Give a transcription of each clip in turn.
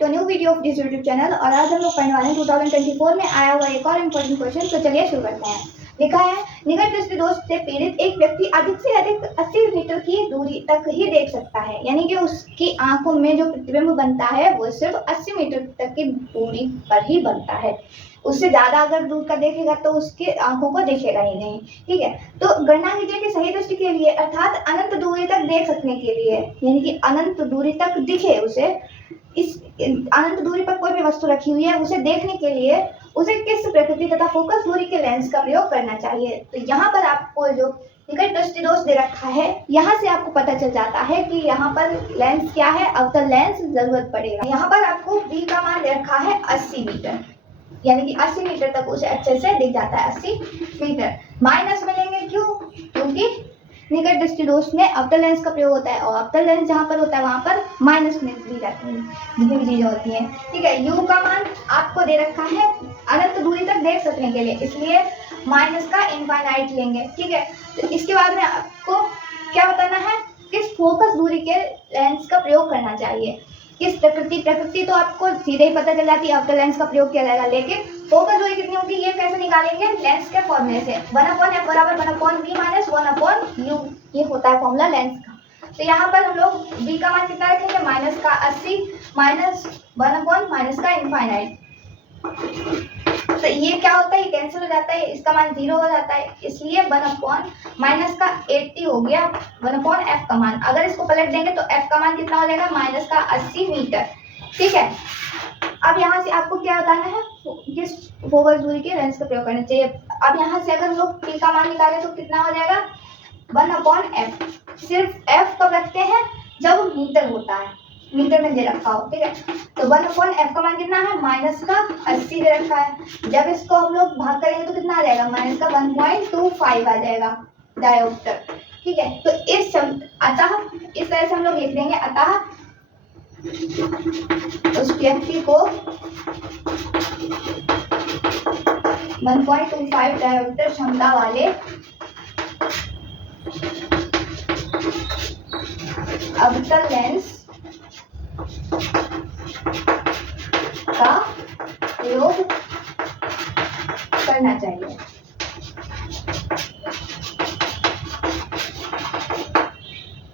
To new video of this YouTube channel. और आज हम लोग पढ़ने वाले हैं 2024 में आया हुआ एक और इम्पोर्टेंट क्वेश्चन। तो चलिए शुरू करते हैं। लिखा है, निकट दृष्टि दोष से पीड़ित एक व्यक्ति अधिक से अधिक 80 मीटर की दूरी तक ही देख सकता है, यानी कि उसकी आंखों में जो प्रतिबिंब बनता है वो सिर्फ 80 मीटर तक की दूरी पर ही बनता है। उससे ज़्यादा अगर दूर का देखेगा तो उसकी आंखों को दिखेगा ही नहीं। ठीक है, तो गणना कीजिए कि सही दृष्टि के लिए अर्थात अनंत दूरी तक देख सकने के लिए, यानी कि अनंत दूरी तक दिखे उसे, इस अनंत दूरी पर कोई भी वस्तु रखी हुई है उसे देखने के लिए उसे किस प्रकृति तथा फोकस दूरी के लेंस का प्रयोग करना चाहिए। तो यहाँ पर आपको जो निकट दृष्टि दोष दे रखा है, यहाँ से आपको पता चल जाता है कि यहाँ पर लेंस क्या है, अवतल लेंस जरूरत पड़ेगा। यहाँ पर आपको बी का मान दे रखा है 80 मीटर, यानी कि 80 मीटर तक उसे अच्छे से दिख जाता है। 80 मीटर माइनस में लेंगे, क्यों? क्योंकि निकट दृष्टि दोष में अवतल लेंस का प्रयोग होता है और अवतल लेंस जहाँ पर होता है वहाँ पर माइनस में दी जाती है, जितनी भी चीजें होती हैं। ठीक है, यू का मान आपको दे रखा है अनंत दूरी तक देख सकने के लिए, इसलिए माइनस का इनफाइनाइट लेंगे। ठीक है, तो इसके बाद में आपको क्या बताना है, किस फोकस दूरी के लेंस का प्रयोग करना चाहिए, किस प्रकृति तो आपको सीधे ही पता चल जाती है, अवतल लेंस का प्रयोग किया जाएगा। लेकिन फोकस दूरी कितनी होगी ये कैसे निकालेंगे, लेंस के फॉर्मूले से 1/f बराबर 1/v माइनस 1/u, ये होता है फॉर्मूला लेंस का। तो यहाँ पर हम लोग b का मान कितना रखेंगे, माइनस का 80 माइनस 1/, माइनस का इनफाइनाइट। तो ये क्या होता है, ये कैंसिल हो जाता है, इसका मान 0 हो जाता है, इसलिए 1/, माइनस का 80 हो गया 1/f का मान। अगर इसको पलट देंगे तो f का मान कितना हो जाएगा, माइनस का 80 मीटर। ठीक है, अब यहाँ से आपको क्या बताना है, किस फोकस दूरी के लेंस का प्रयोग करना चाहिए। अब यहाँ से अगर हम लोग p का मान निकालें तो कितना हो जाएगा, 1/f। सिर्फ f कब रखते हैं, जब मीटर होता है, मीटर में दे रखा हो। ठीक है, तो 1/f का मान कितना है, माइनस का 80 दे रखा है। जब इसको हम लोग भाग करेंगे तो कितना आ जाएगा, माइनस का 1.25 आ जाएगा डायोप्टर। ठीक है, तो अतः इस तरह से हम लोग लिख देंगे, अतः उस व्यक्ति को 1.25 डायोप्टर क्षमता वाले अवतल लेंस का प्रयोग करना चाहिए।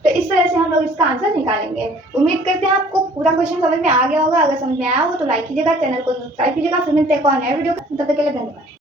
तो इस तरह से हम लोग इसका आंसर निकालेंगे। उम्मीद करते हैं आपको पूरा क्वेश्चन समझ में आ गया होगा। अगर समझ में आया हो तो लाइक कीजिएगा, चैनल को सब्सक्राइब कीजिएगा। फिर मिलते हैं एक और नए वीडियो। तब तक के लिए धन्यवाद।